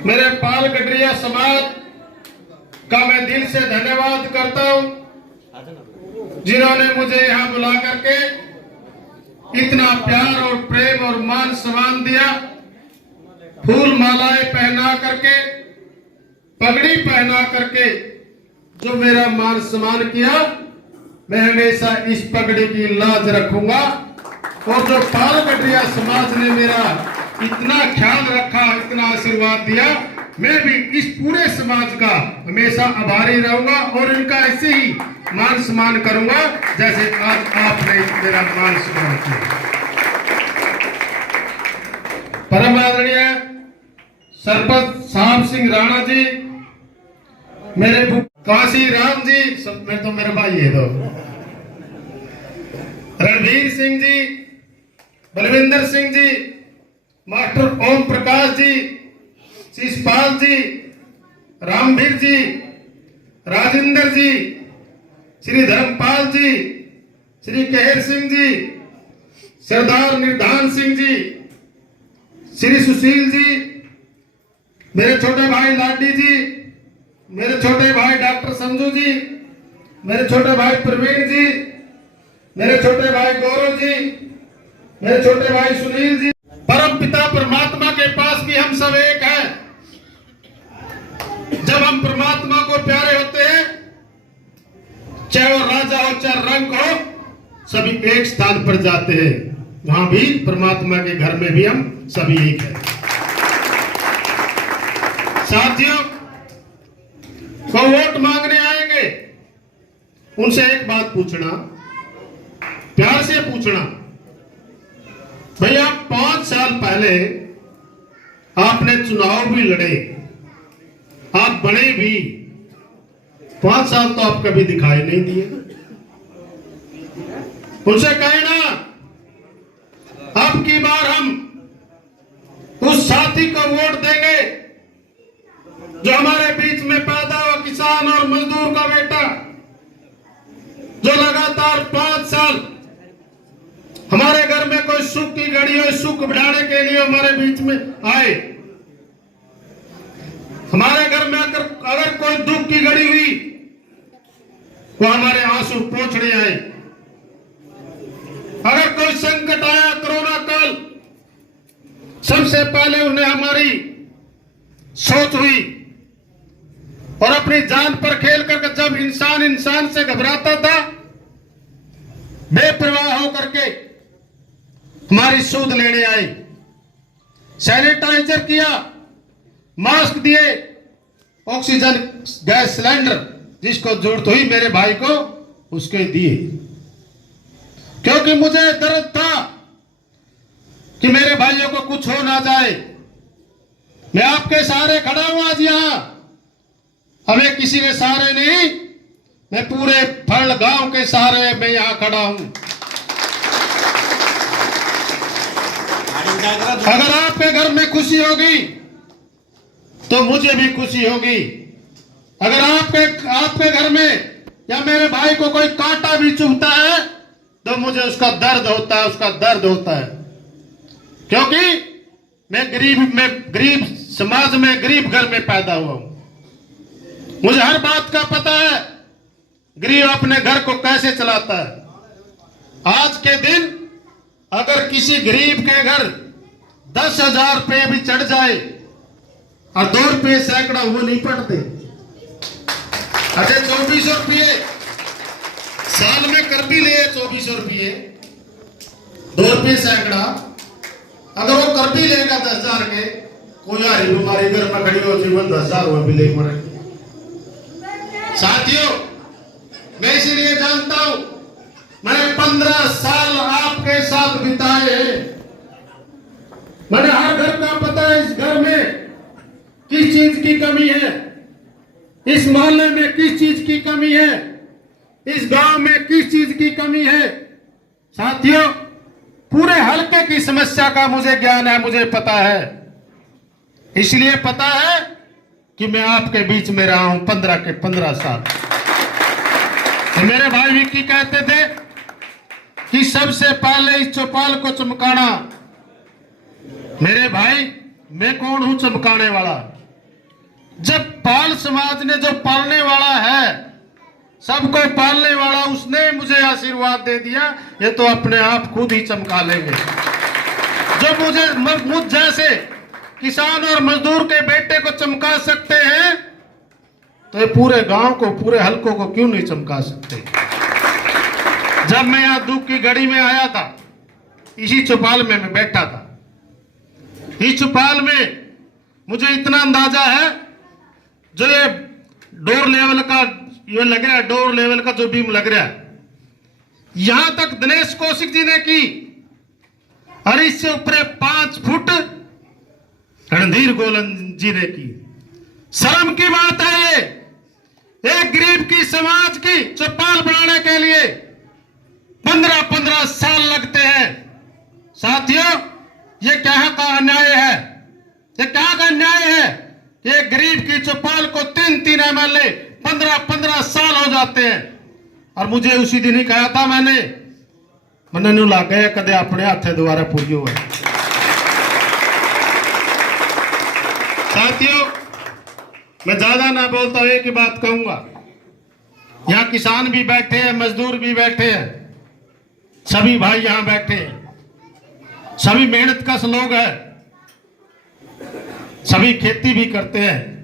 मेरे पाल कटरिया समाज का मैं दिल से धन्यवाद करता हूं, जिन्होंने मुझे यहाँ बुला करके इतना प्यार और प्रेम और मान सम्मान दिया। फूल मालाएं पहना करके, पगड़ी पहना करके जो मेरा मान सम्मान किया, मैं हमेशा इस पगड़ी की लाज रखूंगा। और जो पाल कटरिया समाज ने मेरा इतना ख्याल रखा, इतना आशीर्वाद दिया, मैं भी इस पूरे समाज का हमेशा आभारी रहूंगा और इनका ऐसे ही मान सम्मान करूंगा जैसे आज आपने मेरा मान सम्मान किया। परम आदरणीय सरपंच साहब सिंह राणा जी, मेरे काशी राम जी, मैं तो मेरे भाई है, तो रणवीर सिंह जी, बलविंदर सिंह जी, मास्टर ओम प्रकाश जी, शिषपाल जी, रामवीर जी, राजेंद्र जी, श्री धर्मपाल जी, श्री केहर सिंह जी, सरदार निर्धान सिंह जी, श्री सुशील जी, मेरे छोटे भाई लाडी जी, मेरे छोटे भाई डॉक्टर संजू जी, मेरे छोटे भाई प्रवीण जी, मेरे छोटे भाई गौरव जी, मेरे छोटे भाई सुनील जी। परम पिता परमात्मा के पास भी हम सब एक हैं। जब हम परमात्मा को प्यारे होते हैं, चाहे वो राजा हो चाहे रंग हो, सभी एक स्थान पर जाते हैं। वहां भी परमात्मा के घर में भी हम सभी एक हैं। साथियों को वोट मांगने आएंगे, उनसे एक बात पूछना, प्यार से पूछना, भैया 5 साल पहले आपने चुनाव भी लड़े, आप बने भी, 5 साल तो आप कभी दिखाई नहीं दिए। उनसे कहना, अब की बार हम उस साथी को वोट देंगे जो हमारे बीच में पैदा हुआ, किसान और मजदूर का बेटा, जो लगातार 5 साल हमारे घर में कोई सुख की घड़ी हो, सुख बढ़ाने के लिए हमारे बीच में आए। हमारे घर में अगर कोई दुख की घड़ी हुई, वो हमारे आंसू पोंछने आए। अगर कोई संकट आया, कोरोना काल, सबसे पहले उन्हें हमारी सोच हुई और अपनी जान पर खेल कर जब इंसान इंसान से घबराता था, बेपरवाह होकर के हमारी सूद लेने आए, सैनिटाइजर किया, मास्क दिए, ऑक्सीजन गैस सिलेंडर जिसको जरूरत हुई मेरे भाई को उसके दिए, क्योंकि मुझे दर्द था कि मेरे भाइयों को कुछ हो ना जाए। मैं आपके सहारे खड़ा हूं आज यहां, हमें किसी के सहारे नहीं, मैं पूरे फल गांव के सहारे मैं यहां खड़ा हूं। अगर आपके घर में खुशी होगी तो मुझे भी खुशी होगी। अगर आपके घर में या मेरे भाई को कोई कांटा भी चुभता है तो मुझे उसका दर्द होता है, उसका दर्द होता है, क्योंकि मैं गरीब समाज में, गरीब घर में पैदा हुआ हूं। मुझे हर बात का पता है, गरीब अपने घर को कैसे चलाता है। आज के दिन अगर किसी गरीब के घर 10,000 रुपये भी चढ़ जाए और 2 रुपये सैकड़ा वो नहीं पड़ते। अच्छा 2400 रुपये साल में कर भी ले, 2400 रुपये 2 रुपये सैकड़ा, अगर वो कर भी लेगा 10,000 के, कोई यारी बीमारी घर में खड़ी हो, जीवन 10,000 वो भी ले मरे। साथियों, मैं इसलिए जानता हूं, मैंने 15 साल आपके साथ बिताए हैं, मैंने हर घर का पता है, इस घर में किस चीज की कमी है, इस मोहल्ले में किस चीज की कमी है, इस गांव में किस चीज की कमी है। साथियों, पूरे हल्के की समस्या का मुझे ज्ञान है, मुझे पता है, इसलिए पता है कि मैं आपके बीच में रहा हूं 15 के 15 साल। तो मेरे भाई विक्की कहते थे कि सबसे पहले इस चौपाल को चमकाना। मेरे भाई, मैं कौन हूं चमकाने वाला? जब पाल समाज ने जो पालने वाला है, सबको पालने वाला, उसने मुझे आशीर्वाद दे दिया, ये तो अपने आप खुद ही चमका लेंगे। जो मुझ जैसे किसान और मजदूर के बेटे को चमका सकते हैं, तो ये पूरे गांव को, पूरे हलकों को क्यों नहीं चमका सकते। जब मैं यहाँ दुख की घड़ी में आया था, इसी चौपाल में मैं बैठा था। इस चौपाल में मुझे इतना अंदाजा है, जो ये डोर लेवल का ये लग रहा है, डोर लेवल का जो बीम लग रहा है, यहां तक दिनेश कौशिक जी ने की, और इससे ऊपर 5 फुट रणधीर गोलन जी ने की। शर्म की बात है ये। एक गरीब की समाज की चौपाल बनाने के लिए 15-15 साल लगते हैं। साथियों, ये क्या का अन्याय है, ये क्या का अन्याय है। ये गरीब की चौपाल को 3-3 MLA 15-15 साल हो जाते हैं। और मुझे उसी दिन ही कहा था, मैंने नु लग गया कदे अपने हाथे दोबारा पूजियो है। साथियों, मैं ज्यादा ना बोलता हूं, एक ही बात कहूंगा। यहाँ किसान भी बैठे हैं, मजदूर भी बैठे हैं, सभी भाई यहां बैठे हैं, सभी मेहनत कश लोग हैं, सभी खेती भी करते हैं।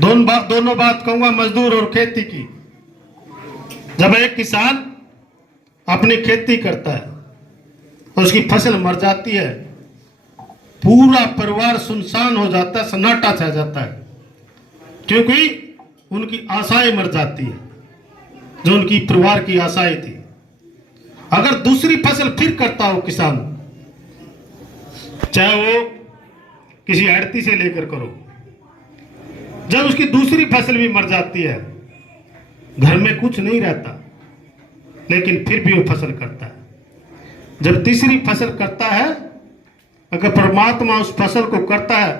दोनों बात कहूंगा, मजदूर और खेती की। जब एक किसान अपनी खेती करता है और उसकी फसल मर जाती है, पूरा परिवार सुनसान हो जाता है, सन्नाटा छा जाता है, क्योंकि उनकी आशाएं मर जाती है, जो उनकी परिवार की आशाएं थी। अगर दूसरी फसल फिर करता हो किसान, चाहे वो किसी आड़ती से लेकर करो, जब उसकी दूसरी फसल भी मर जाती है, घर में कुछ नहीं रहता, लेकिन फिर भी वो फसल करता है। जब तीसरी फसल करता है, अगर परमात्मा उस फसल को करता है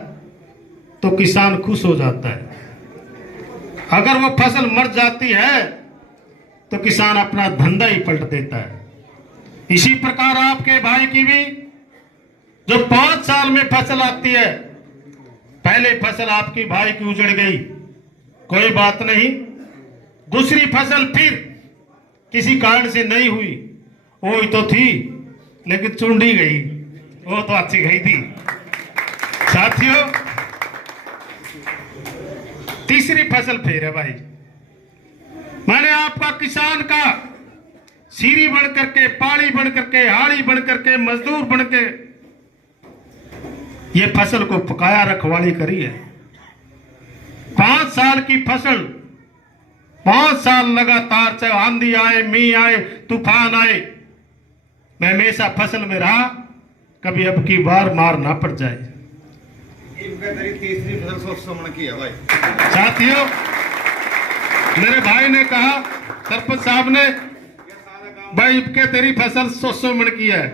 तो किसान खुश हो जाता है। अगर वो फसल मर जाती है तो किसान अपना धंधा ही पलट देता है। इसी प्रकार आपके भाई की भी जो 5 साल में फसल आती है, पहले फसल आपकी भाई की उजड़ गई, कोई बात नहीं, दूसरी फसल फिर किसी कारण से नहीं हुई, वो ही तो थी लेकिन चुंडी गई, वो तो अच्छी गई थी। साथियों, तीसरी फसल फिर है भाई। मैंने आपका किसान का सीरी बन करके, पाड़ी बन करके, हाड़ी बन करके, मजदूर बन के ये फसल को पकाया, रखवाली करी है। 5 साल की फसल, 5 साल लगातार, चाहे आंधी आए, मींह आए, तूफान आए, मैं हमेशा फसल में रहा, कभी अब की बार मार ना पड़ जाए। तीसरी फसल की है भाई। साथियों, मेरे भाई ने कहा, सरपंच साहब ने, भाई के तेरी फसल 100 मन की है।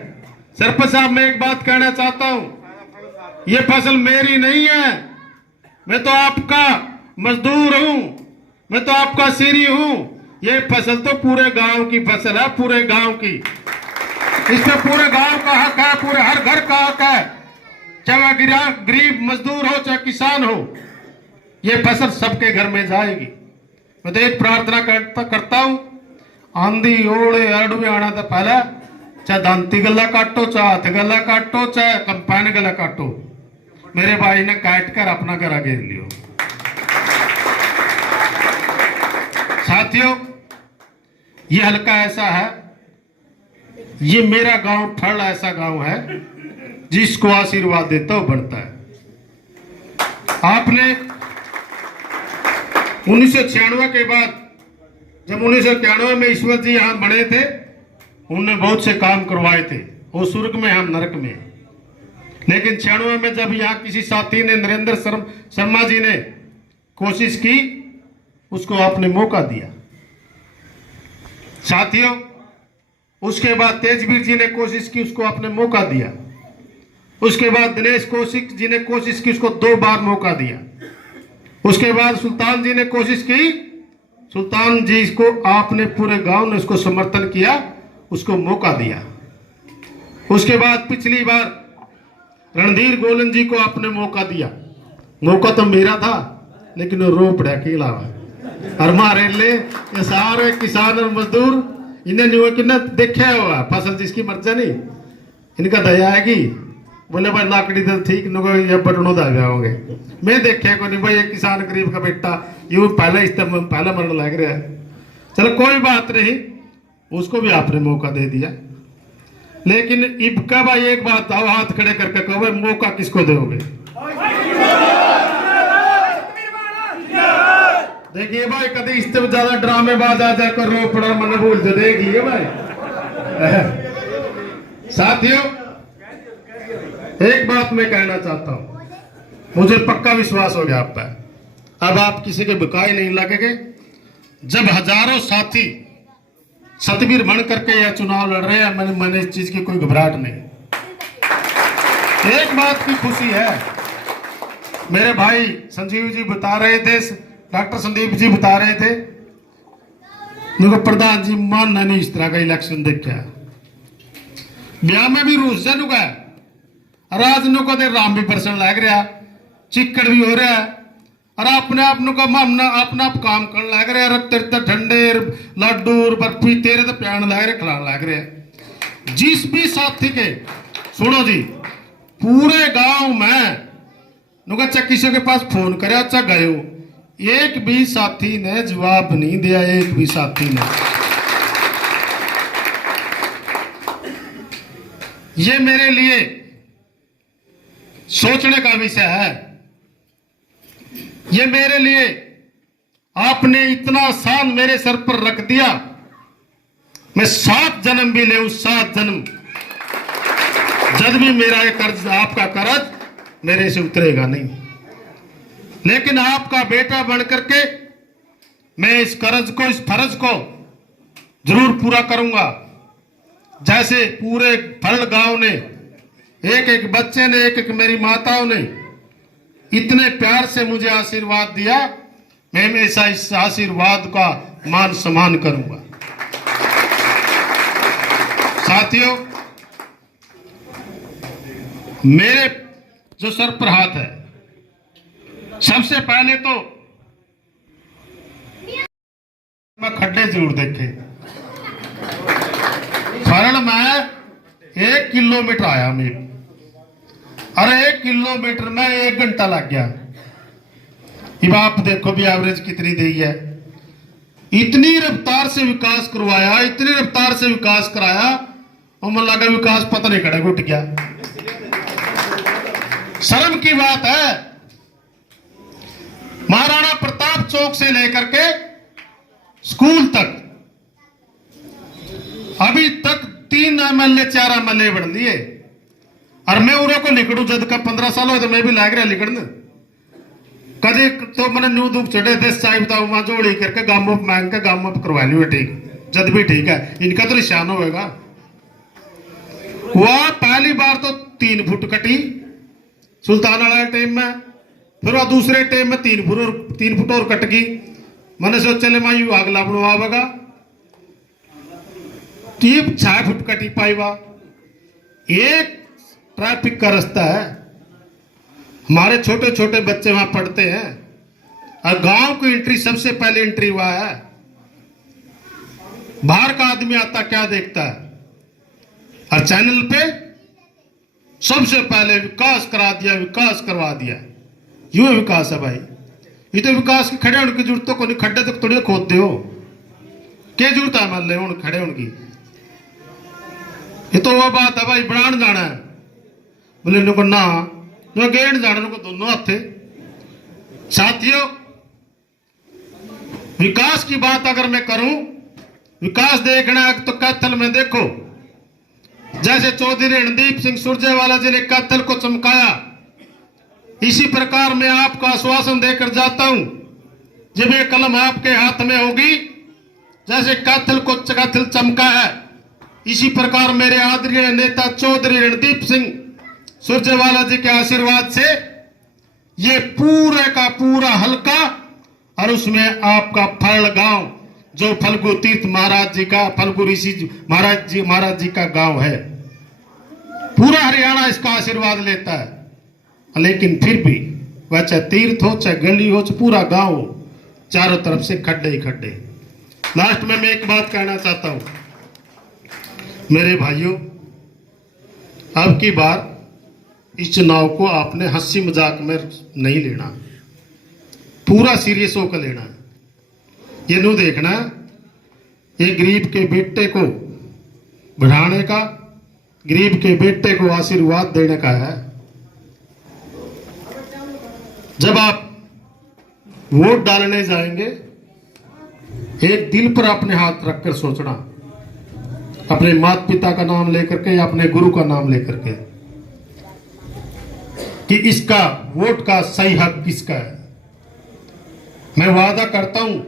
सरपंच साहब, मैं एक बात कहना चाहता हूं, ये फसल मेरी नहीं है, मैं तो आपका मजदूर हूं, मैं तो आपका सीरी हूं। ये फसल तो पूरे गांव की फसल है, पूरे गांव की। इसमें पूरे गांव का हक है, पूरे हर घर का हक है, चाहे वह गरीब मजदूर हो, चाहे किसान हो, ये फसल सबके घर में जाएगी। मैं तो एक प्रार्थना करता हूं, आंधी ओले अड़वे आना तो पहले चाहे दांती गला काटो, चाहे हाथ गला काटो, चाहे कंपाइन गला काटो, मेरे भाई ने काट कर अपना घर आगे लियो। साथियों, ये हल्का ऐसा है, ये मेरा गांव फल ऐसा गांव है, जिसको आशीर्वाद देता हो बनता है। आपने 1996 के बाद, जब 1991 में ईश्वर जी यहां बने थे, उन्होंने बहुत से काम करवाए थे, वो स्वर्ग में, हम नरक में। लेकिन 96 में जब यहाँ किसी साथी ने, नरेंद्र शर्मा जी ने कोशिश की, उसको आपने मौका दिया। साथियों, उसके बाद तेजवीर जी ने कोशिश की, उसको आपने मौका दिया। उसके बाद दिनेश कौशिक जी ने कोशिश की, उसको 2 बार मौका दिया। उसके बाद सुल्तान जी ने कोशिश की, सुल्तान जी को आपने, पूरे गांव ने उसको समर्थन किया, उसको मौका दिया। उसके बाद पिछली बार रणधीर गोलन जी को आपने मौका दिया, मौका तो मेरा था, लेकिन वो रो पड़ा के अलावा। और मारे ले ये सारे किसान और मजदूर इन्हें नहीं कि देखा हुआ फसल जिसकी मर्जी नहीं, इनका दया है कि बोले भाई लाकड़ी तो ठीक नको ये बटनों दा गया होंगे। मैं देखे को नहीं भाई ये किसान गरीब का बेटा यूं पहले मरने लग रहा है। चलो कोई बात नहीं, उसको भी आपने मौका दे दिया। लेकिन इब का भाई एक बात आओ, हाथ खड़े करके कहो भाई मौका किसको दोगे? देखिए भाई कभी इससे ज्यादा ड्रामेबाज आ जाकर रो पड़ा मन भूल तो देखिए भाई। साथियों एक बात मैं कहना चाहता हूं, मुझे पक्का विश्वास हो गया आप पर, अब आप किसी के बुकाई नहीं लगेंगे। जब हजारों साथी सतवीर बन करके यह चुनाव लड़ रहे हैं, मैंने इस चीज की कोई घबराहट नहीं। एक बात की खुशी है, मेरे भाई संजीव जी बता रहे थे, डॉक्टर संदीप जी बता रहे थे, मेरे को प्रधान जी मानना नहीं इस तरह का इलेक्शन देखा। ब्याह में भी रूस जन का राजनों को देख राम भी बरसन लग रहा, चिक्कड़ भी हो रहा है, और अपने आप को अपना आप काम करने लग रहे, तेरे ठंडे लड्डू बर्फी तेरे तो प्यान लग रहे, खिलाने लग रहे। जिस भी साथी के सुनो जी, पूरे गांव में नुका किसी के पास फोन करे अच्छा गए हो, एक भी साथी ने जवाब नहीं दिया, एक भी साथी ने। ये मेरे लिए सोचने का विषय है। ये मेरे लिए आपने इतना साल मेरे सर पर रख दिया, मैं 7 जन्म भी ले 7 जन्म, जब भी मेरा ये कर्ज आपका कर्ज मेरे से उतरेगा नहीं, लेकिन आपका बेटा बन करके मैं इस कर्ज को, इस फर्ज को जरूर पूरा करूंगा। जैसे पूरे फल गांव ने, एक एक बच्चे ने, एक एक मेरी माताओं ने इतने प्यार से मुझे आशीर्वाद दिया, मैं हमेशा इस आशीर्वाद का मान सम्मान करूंगा। साथियों मेरे जो सर पर हाथ है, सबसे पहले तो मैं खड्डे जरूर देखे। फरल में 1 किलोमीटर आया मैं, अरे 1 किलोमीटर में 1 घंटा लग गया। अब आप देखो भी एवरेज कितनी दी है। इतनी रफ्तार से विकास करवाया, इतनी रफ्तार से विकास कराया, और मन लगा विकास पता नहीं कड़े घुट गया। शर्म की बात है, महाराणा प्रताप चौक से लेकर के स्कूल तक अभी तक 3 MLA 4 MLA बन लिए, और मैं उरे को लिखड़ू जद का 15 साल हो तो मैं भी लाग रहा लिखड़न। कदे तो मैंने न्यू दुख चढ़े 10 चाय बताऊ वहां जोड़ी करके गांव मांग के गांव में करवा लियो ठीक, जद भी ठीक है। इनका तो निशान होगा। वह पहली बार तो 3 फुट कटी सुल्तान वाला टाइम में, फिर वह दूसरे टाइम में 3 फुट और कट गई। मैंने सोचा ले मैं यू अगला बनवागा, 6 फुट कटी पाईवा। एक ट्रैफिक का रास्ता है, हमारे छोटे छोटे बच्चे वहां पढ़ते हैं, और गांव की एंट्री सबसे पहले एंट्री हुआ है। बाहर का आदमी आता क्या देखता है, और चैनल पे सबसे पहले विकास करा दिया, विकास करवा दिया। यू विकास है भाई, ये तो विकास की खड़े होने की जरूरत को नहीं, खड्डे तक थोड़ी खोदते हो, क्या जरूरत है मान ले खड़े होने की। ये तो वह बात है भाई, बनान जाना है बोले नुको ना, जो गेंद जाने को दोनों हाथे। साथियों विकास की बात अगर मैं करूं, विकास देखना है तो कैथल में देखो, जैसे चौधरी रणदीप सिंह सुरजेवाला जी ने कैथल को चमकाया, इसी प्रकार मैं आपको आश्वासन देकर जाता हूं, जब ये कलम आपके हाथ में होगी, जैसे कैथल को कैथल चमका है, इसी प्रकार मेरे आदरणीय नेता चौधरी रणदीप सिंह सुरजेवाला जी के आशीर्वाद से ये पूरे का पूरा हल्का, और उसमें आपका फल गांव जो फल्गु तीर्थ महाराज जी का, फल्गु ऋषि महाराज जी का गांव है, पूरा हरियाणा इसका आशीर्वाद लेता है। लेकिन फिर भी वह चाहे तीर्थ हो चाहे गली हो चाहे पूरा गांव हो, चारों तरफ से खड्डे ही खड्डे। लास्ट में मैं एक बात कहना चाहता हूं, मेरे भाइयों, अब की बार इस चुनाव को आपने हंसी मजाक में नहीं लेना, पूरा सीरियस होकर लेना है। ये नहीं देखना ये गरीब के बेटे को बढ़ाने का, गरीब के बेटे को आशीर्वाद देने का है। जब आप वोट डालने जाएंगे, एक दिल पर अपने हाथ रखकर सोचना, अपने माता पिता का नाम लेकर के या अपने गुरु का नाम लेकर के, कि इसका वोट का सही हक किसका है। मैं वादा करता हूं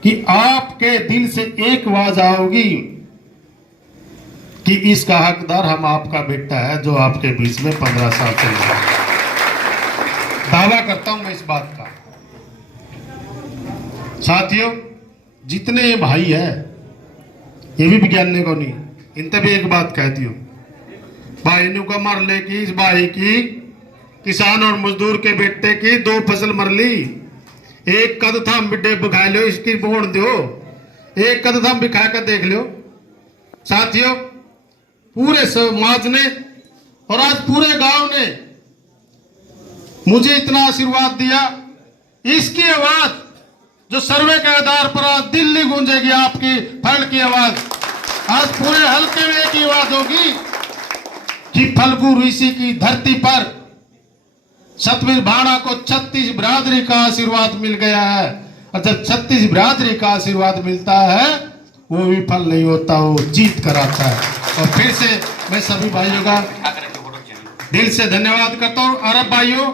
कि आपके दिल से एक आवाज आओगी कि इसका हकदार हम आपका बेटा है जो आपके बीच में 15 साल से रहा। दावा करता हूं मैं इस बात का। साथियों, जितने ये भाई है, ये भी विज्ञान को नहीं, इनते भी एक बात कहती हूं, भाई नु का मर ले की, इस भाई की, किसान और मजदूर के बेटे की 2 फसल मर ली, एक कद था मिड्डे बखा लो, इसकी बोन दो, एक कद था बिखा कर देख लो। साथियों, पूरे समाज ने और आज पूरे गांव ने मुझे इतना आशीर्वाद दिया, इसकी आवाज जो सर्वे के आधार पर आज दिल्ली गूंजेगी, आपकी फल की आवाज आज पूरे हल्के में एक ही आवाज होगी कि फल्गु ऋषि की धरती पर सतवीर भाणा को 36 बिरादरी का आशीर्वाद मिल गया है। और जब 36 बिरादरी का आशीर्वाद मिलता है, वो विफल नहीं होता, वो जीत कर आता है। और फिर से मैं सभी भाइयों का दिल से धन्यवाद करता हूँ। अरब भाइयों,